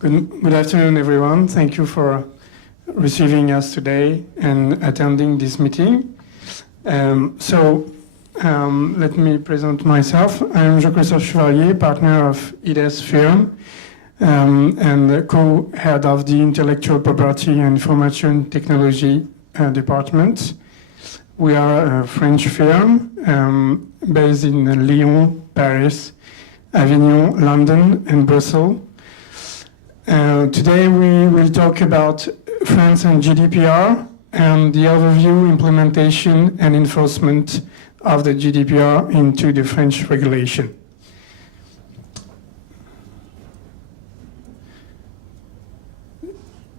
Good afternoon, everyone. Thank you for receiving us today and attending this meeting. Let me present myself. I'm Jean-Christophe Chevalier, partner of Ydès firm, and co-head of the Intellectual Property and Information Technology department. We are a French firm based in Lyon, Paris, Avignon, London, and Brussels. Today we will talk about France and GDPR and the overview, implementation, and enforcement of the GDPR into the French regulation.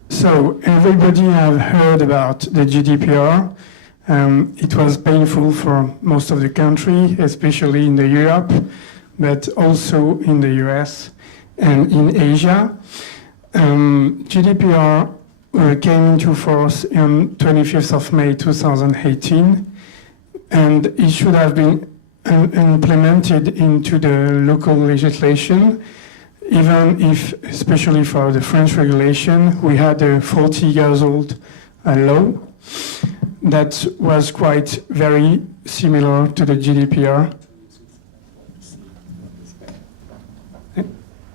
So everybody have heard about the GDPR. It was painful for most of the country, especially in the Europe, but also in the US and in Asia. GDPR came into force on 25th of May 2018, and it should have been implemented into the local legislation, even if, especially for the French regulation, we had a 40 years old law that was quite very similar to the GDPR.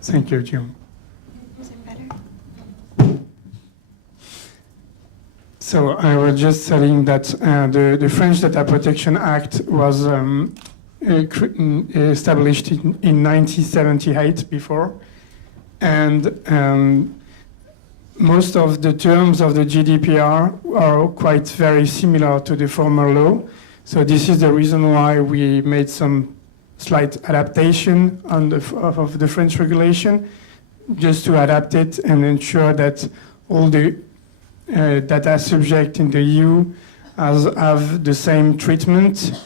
Thank you, Jim. So I was just saying that the French Data Protection Act was established in 1978 before, and most of the terms of the GDPR are quite very similar to the former law. So this is the reason why we made some slight adaptation of the French regulation, just to adapt it and ensure that all the data subject in the EU have the same treatment,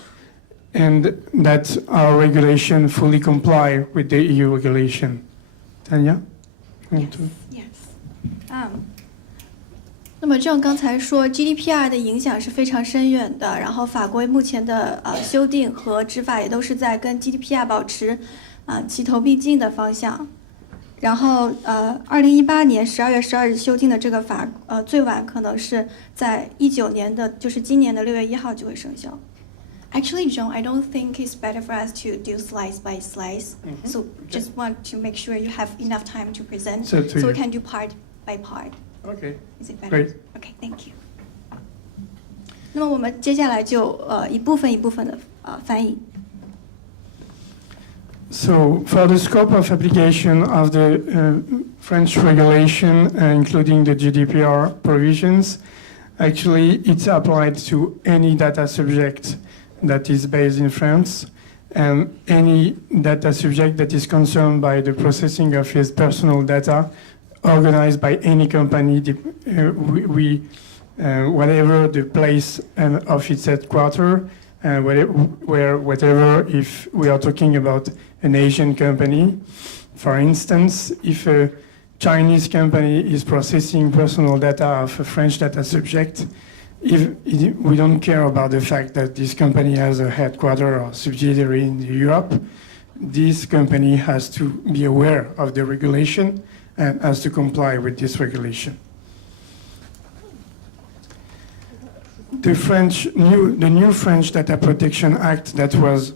and that our regulation fully comply with the EU regulation. Tanya? Yes. 那么正刚才说 GDPR 的影响是非常深远的，然后法国目前的修订和执法也都是在跟 GDPR 保持齐头并进的方向。然后2018年12月12日修订的这个法最晚可能是在19年的，就是今年的6月1号就会生效。Actually, John, I don't think it's better for us to do slice by slice. So just want to make sure you have enough time to present, so we can do part by part. Okay. Is it better? Great. Okay, thank you. 那么我们接下来就一部分一部分的翻译。So for the scope of application of the French regulation, including the GDPR provisions, actually it's applied to any data subject that is based in France, and any data subject that is concerned by the processing of his personal data organized by any company, whatever the place of its headquarters, whatever, if we are talking about an Asian company. For instance, if a Chinese company is processing personal data of a French data subject, we don't care about the fact that this company has a headquarters or subsidiary in Europe. This company has to be aware of the regulation and has to comply with this regulation. The new French Data Protection Act that was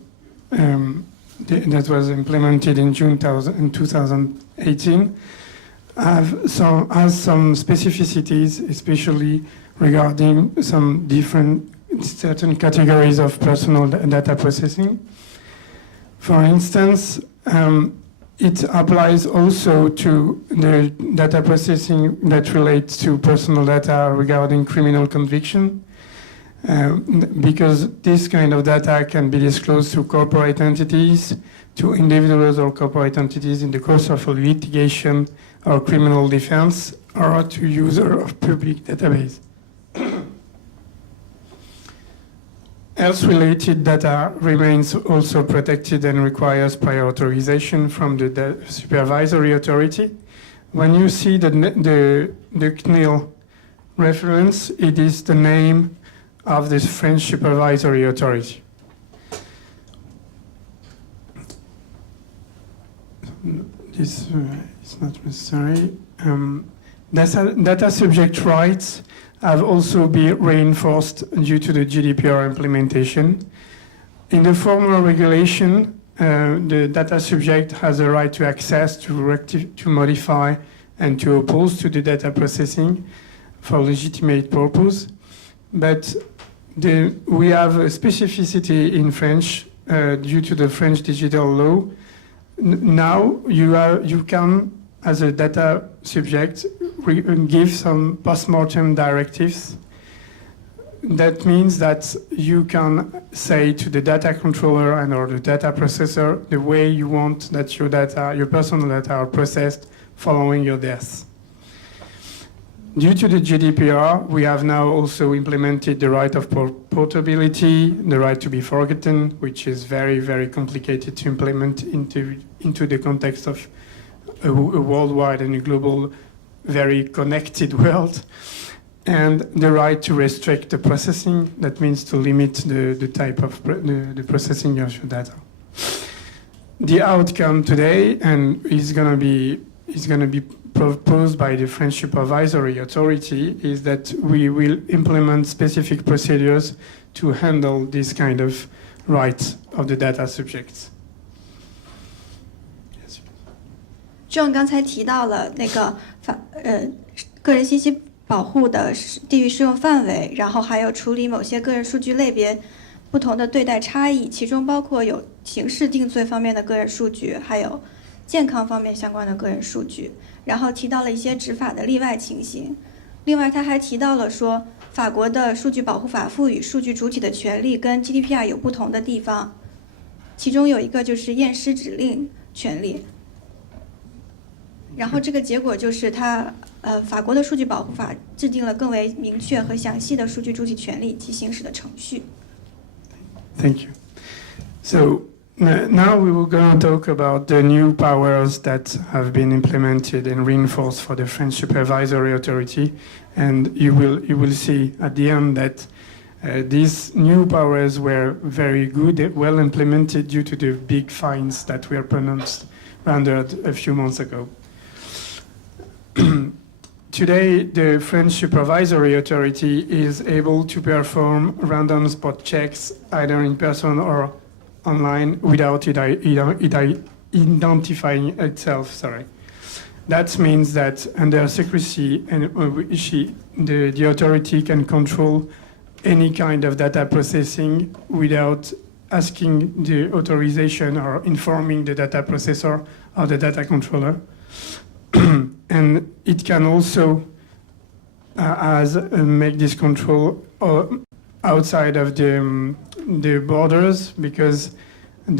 implemented in June 2018 has some specificities, especially regarding some certain categories of personal data processing. For instance, it applies also to the data processing that relates to personal data regarding criminal conviction. Because this kind of data can be disclosed to corporate entities, to individuals or corporate entities in the course of a litigation or criminal defense, or to user of public database. Health-related data remains also protected and requires prior authorization from the supervisory authority. When you see the CNIL reference, it is the name of the French supervisory authority. This It's not necessary. Data subject rights have also been reinforced due to the GDPR implementation. In the former regulation, the data subject has a right to access, to modify, and to oppose to the data processing for legitimate purpose. But we have a specificity in French due to the French digital law. Now you can, as a data subject, give some post-mortem directives. That means that you can say to the data controller and or the data processor the way you want that your data, your personal data, are processed following your death. Due to the GDPR, we have now also implemented the right of portability, the right to be forgotten, which is very, very complicated to implement into the context of a worldwide and a global, very connected world. And the right to restrict the processing, that means to limit the type of the processing of your data. The outcome today, and is going to be proposed by the French supervisory authority, is that we will implement specific procedures to handle this kind of rights of the data subjects. Yes. John 刚才提到了那个个人信息保护的地域适用范围，然后还有处理某些个人数据类别不同的对待差异，其中包括有刑事定罪方面的个人数据，还有健康方面相关的个人数据，然后提到了一些执法的例外情形。另外他还提到了说，法国的数据保护法赋予数据主体的权利跟 GDPR 有不同的地方，其中有一个就是验尸指令权利。然后这个结果就是法国的数据保护法制定了更为明确和详细的数据主体权利及行使的程序。Thank you. So now we were going to talk about the new powers that have been implemented and reinforced for the French supervisory authority, and you will see at the end that these new powers were very good, well implemented due to the big fines that were rendered a few months ago. Today, the French supervisory authority is able to perform random spot checks either in person or online without identifying itself. Sorry. That means that under secrecy, and the authority can control any kind of data processing without asking the authorization or informing the data processor or the data controller. And it can also make this control outside of the borders, because it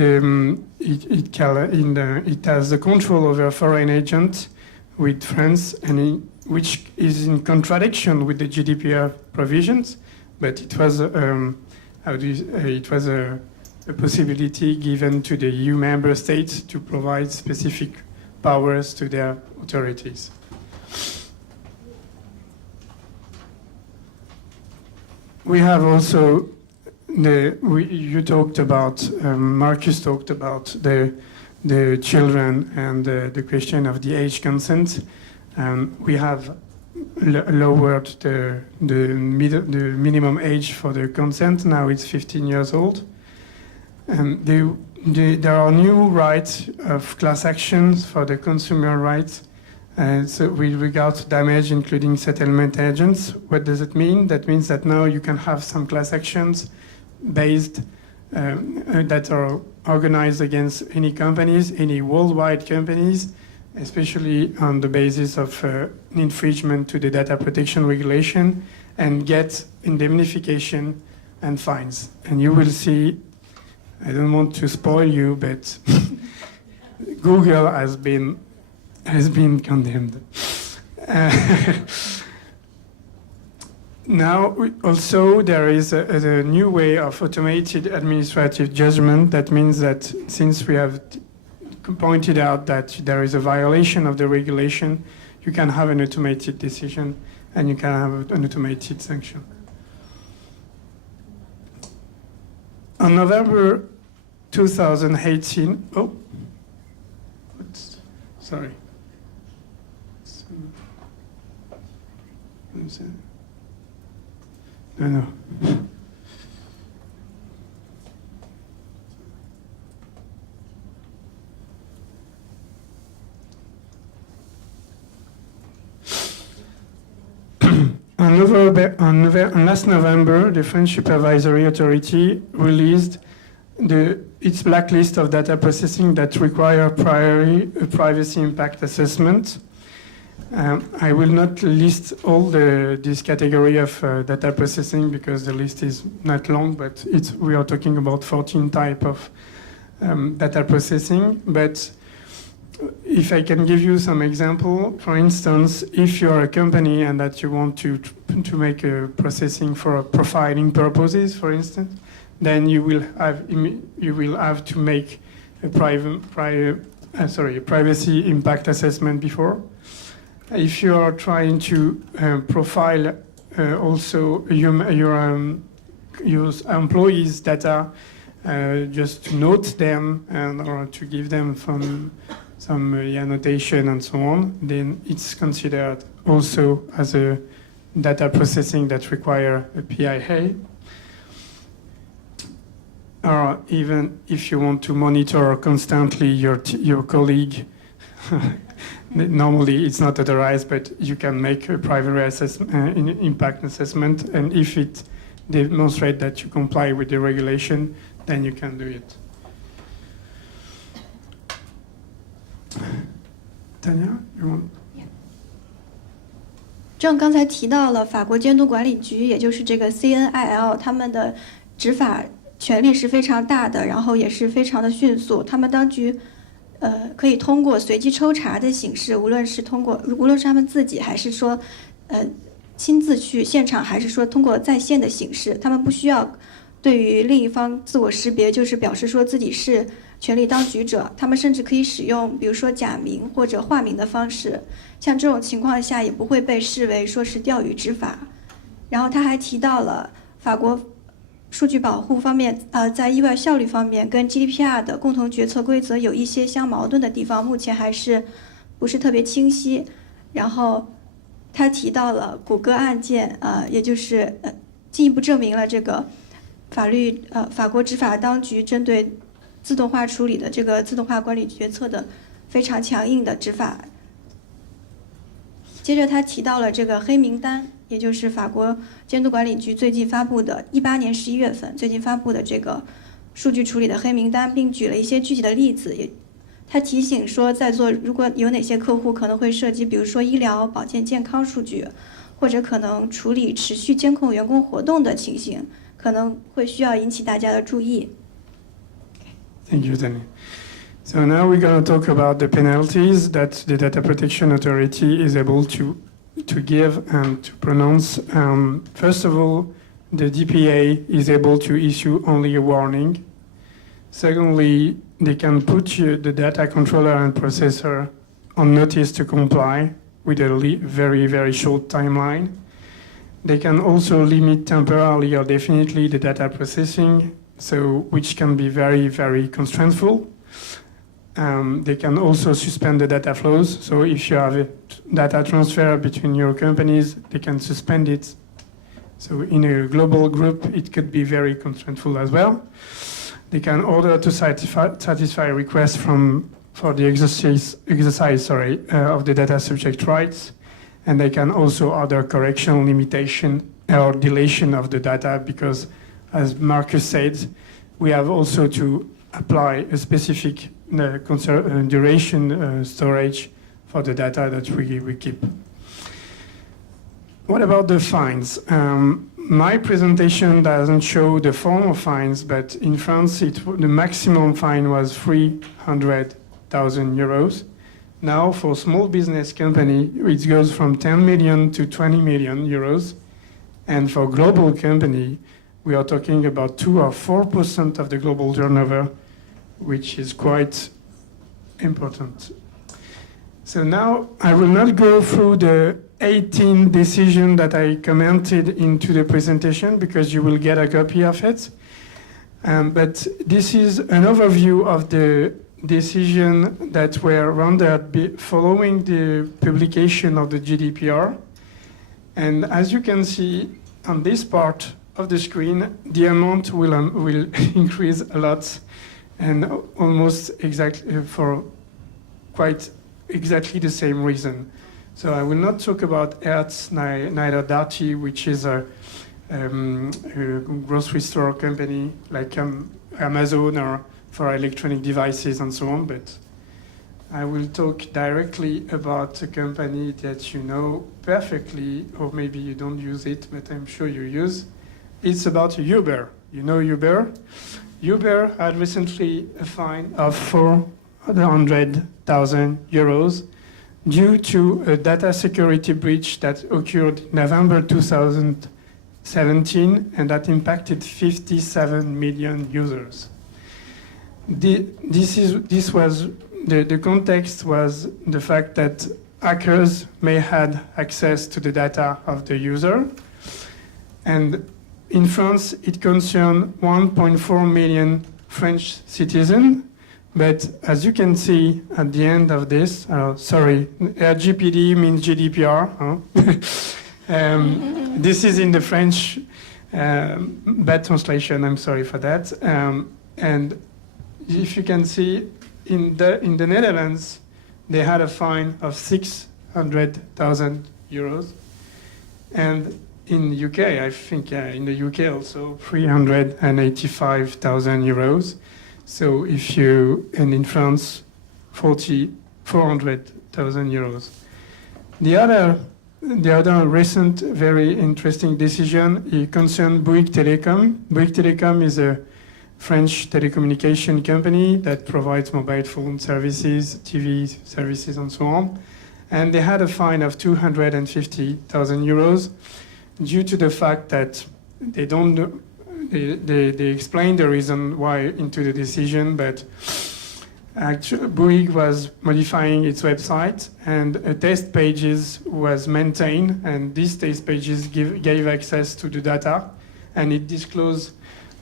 has the control over foreign agents with France, and which is in contradiction with the GDPR provisions. But it was a possibility given to the EU member states to provide specific powers to their authorities. We have also you talked about, Marcus talked about the children and the question of the age consent. We have lowered the minimum age for the consent. Now it's 15 years old. And there are new rights of class actions for the consumer rights. So with regard to damage, including settlement agents, what does it mean? That means that now you can have some class actions based that are organized against any companies, any worldwide companies, especially on the basis of infringement to the data protection regulation, and get indemnification and fines. And you will see, I don't want to spoil you, but Google has been condemned. Now, also, there is a new way of automated administrative judgment. That means that since we have pointed out that there is a violation of the regulation, you can have an automated decision and you can have an automated sanction. On November 2018, sorry. No. On last November, the French Supervisory Authority released its blacklist of data processing that require a privacy impact assessment. I will not list all this category of data processing because the list is not long, but we are talking about 14 type of data processing. But if I can give you some example, for instance, if you're a company and that you want to make a processing for profiling purposes, for instance, then you will have to make a privacy impact assessment before. If you are trying to profile also your employees' data, just to note them or to give them some annotation and so on, then it's considered also as a data processing that require a PIA. Or even if you want to monitor constantly your colleague, normally it's not authorized, but you can make a private impact assessment, and if it demonstrates that you comply with the regulation, then you can do it. Tanya, you want? 正刚才提到了法国监督管理局，也就是这个 CNIL， 他们的执法权力是非常大的，然后也是非常的迅速。他们当局可以通过随机抽查的形式，无论是他们自己，还是说亲自去现场，还是说通过在线的形式，他们不需要对于另一方自我识别，就是表示说自己是权力当局者。他们甚至可以使用比如说假名或者化名的方式，像这种情况下也不会被视为说是钓鱼执法。然后他还提到了法国数据保护方面，在意外效率方面跟 GDPR 的共同决策规则有一些相矛盾的地方，目前还是不是特别清晰。然后他提到了谷歌案件，也就是进一步证明了这个法国执法当局针对自动化处理的这个自动化管理决策的非常强硬的执法。接着他提到了这个黑名单，也就是法国监督管理局最近发布的18年11月份最近发布的这个数据处理的黑名单，并举了一些具体的例子。他提醒说，在座如果有哪些客户可能会涉及，比如说医疗、保健、健康数据，或者可能处理持续监控员工活动的情形，可能会需要引起大家的注意。Thank you, Danny. So now we're going to talk about the penalties that the Data Protection Authority is able to give and to pronounce. First of all, the DPA is able to issue only a warning. Secondly, they can put the data controller and processor on notice to comply with a very, very short timeline. They can also limit temporarily or definitely the data processing, which can be very, very constraintful. They can also suspend the data flows. So if you have a data transfer between your companies, they can suspend it. So in a global group, it could be very constraintful as well. They can order to satisfy requests for the exercise of the data subject rights. And they can also order correction, limitation, or deletion of the data because, as Marcus said, we have also to apply a specific duration storage for the data that we keep. What about the fines? My presentation doesn't show the form of fines, but in France, the maximum fine was 300,000 euros. Now, for small business company, it goes from 10 million to 20 million euros. And for global company, we are talking about 2 or 4% of the global turnover, which is quite important. So now I will not go through the 18 decisions that I commented into the presentation because you will get a copy of it. But this is an overview of the decisions that were rendered following the publication of the GDPR. And as you can see on this part of the screen, the amount will increase a lot, and almost exactly for quite exactly the same reason. So I will not talk about Hertz, neither Darty, which is a grocery store company like Amazon or for electronic devices and so on, but I will talk directly about a company that you know perfectly, or maybe you don't use it, but I'm sure you use. It's about Uber. You know Uber? Uber had recently a fine of 400,000 euros due to a data security breach that occurred in November 2017 and that impacted 57 million users. The context was the fact that hackers may have access to the data of the user. And in France, it concerned 1.4 million French citizens. But as you can see at the end of this, RGPD means GDPR. Huh? This is in the French, bad translation, I'm sorry for that. And if you can see, in the Netherlands, they had a fine of 600,000 euros. And in the UK, I think in the UK also, 385,000 euros. So and in France, 400,000 euros. The other recent, very interesting decision, it concerned Bouygues Telecom. Bouygues Telecom is a French telecommunication company that provides mobile phone services, TV services, and so on. And they had a fine of 250,000 euros due to the fact that they explained the reason why into the decision, but actually Bouygues was modifying its website and a test pages was maintained, and these test pages gave access to the data, and it disclosed,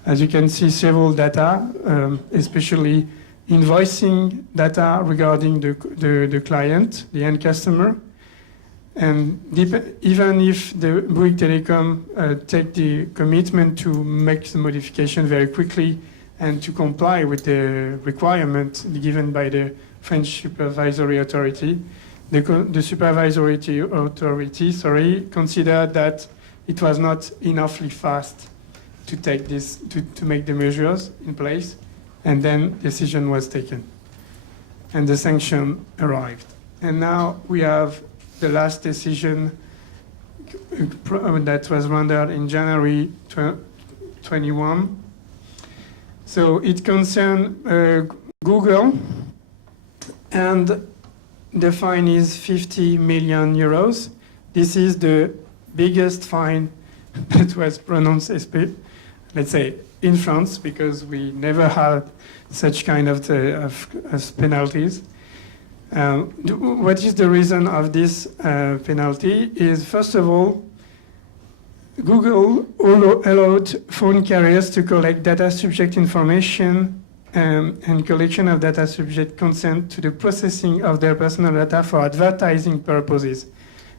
as you can see, several data, especially invoicing data regarding the client, the end customer. And even if the Bouygues Telecom take the commitment to make the modification very quickly and to comply with the requirement given by the French supervisory authority, the supervisory authority, considered that it was not enoughly fast to take this, to make the measures in place, and then decision was taken, and the sanction arrived. And now we have the last decision that was rendered in January 21. So it concerned Google, and the fine is 50 million euros. This is the biggest fine that was pronounced, let's say, in France, because we never had such kind of penalties. What is the reason of this penalty is, first of all, Google allowed phone carriers to collect data subject information and collection of data subject consent to the processing of their personal data for advertising purposes.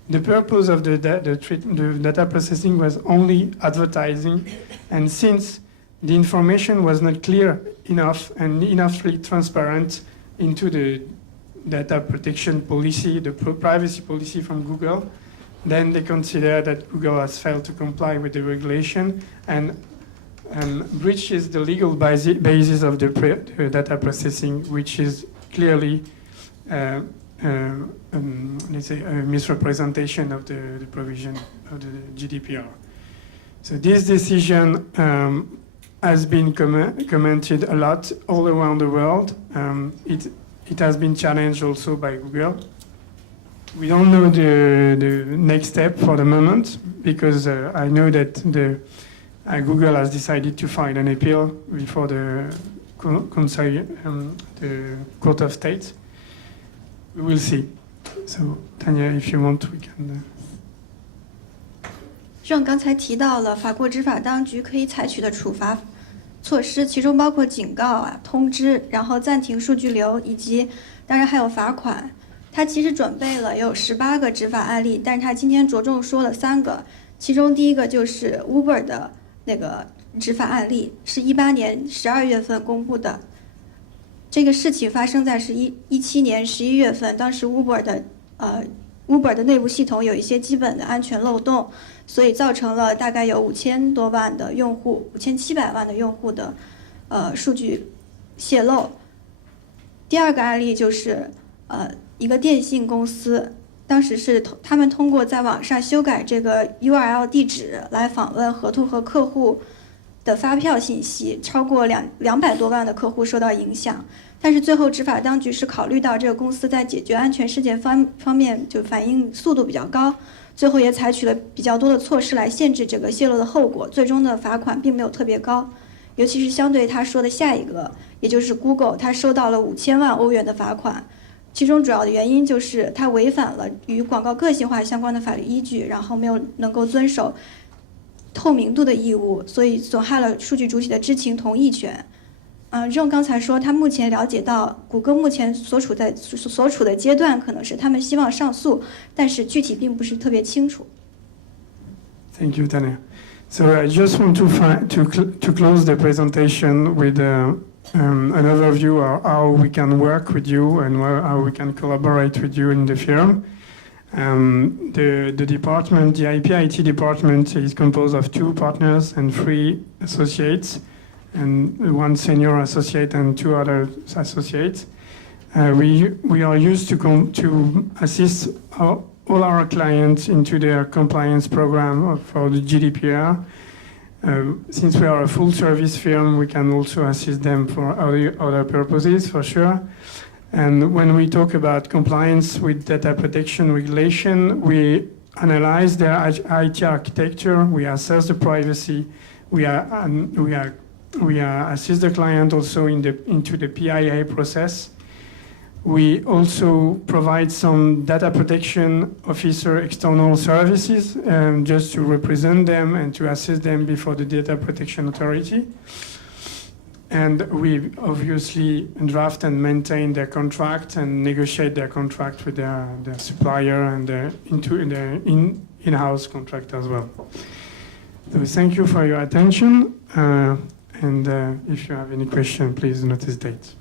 The purpose of the data processing was only advertising, and since the information was not clear enough and enoughly transparent into the data protection policy, the privacy policy from Google, then they consider that Google has failed to comply with the regulation and breaches the legal basis of the data processing, which is clearly, let's say, a misrepresentation of the provision of the GDPR. So this decision has been commented a lot all around the world. It has been challenged also by Google. We don't know the next step for the moment, because I know that Google has decided to file an appeal before the Court of State. We will see. So, Tanya, if you want, we can. John刚才提到了法国执法当局可以采取的处罚措施，其中包括警告啊、通知，然后暂停数据流，以及当然还有罚款。他其实准备了有18个执法案例，但是他今天着重说了3个，其中第一个就是 Uber 的那个执法案例，是18年12月份公布的。这个事情发生在17年11月份，当时 Uber 的内部系统有一些基本的安全漏洞，所以造成了大概有5000多万的用户，5700万的用户的数据泄露。第二个案例就是一个电信公司，当时是他们通过在网上修改这个 URL 地址来访问合同和客户的发票信息，超过200多万的客户受到影响。但是最后执法当局是考虑到这个公司在解决安全事件方面就反应速度比较高，最后也采取了比较多的措施来限制这个泄露的后果，最终的罚款并没有特别高，尤其是相对他说的下一个，也就是 Google， 他收到了5000万欧元的罚款，其中主要的原因就是他违反了与广告个性化相关的法律依据，然后没有能够遵守透明度的义务，所以损害了数据主体的知情同意权。Zhong刚才说，他目前了解到谷歌目前所处的阶段可能是他们希望上诉，但是具体并不是特别清楚。Thank you, Daniel. So I just want to close the presentation with an overview of how we can work with you and how we can collaborate with you in the firm. The department, the IP-IT department, is composed of 2 partners and 3 associates, and 1 senior associate and 2 other associates. We are used to assist all our clients into their compliance program for the GDPR. Since we are a full-service firm, we can also assist them for other purposes, for sure. And when we talk about compliance with data protection regulation, we analyze their IT architecture, we assess the privacy, we assist the client also into the PIA process. We also provide some data protection officer external services just to represent them and to assist them before the data protection authority. And we obviously draft and maintain their contract and negotiate their contract with their supplier and their in-house contract as well. So thank you for your attention. And if you have any question, please do not hesitate.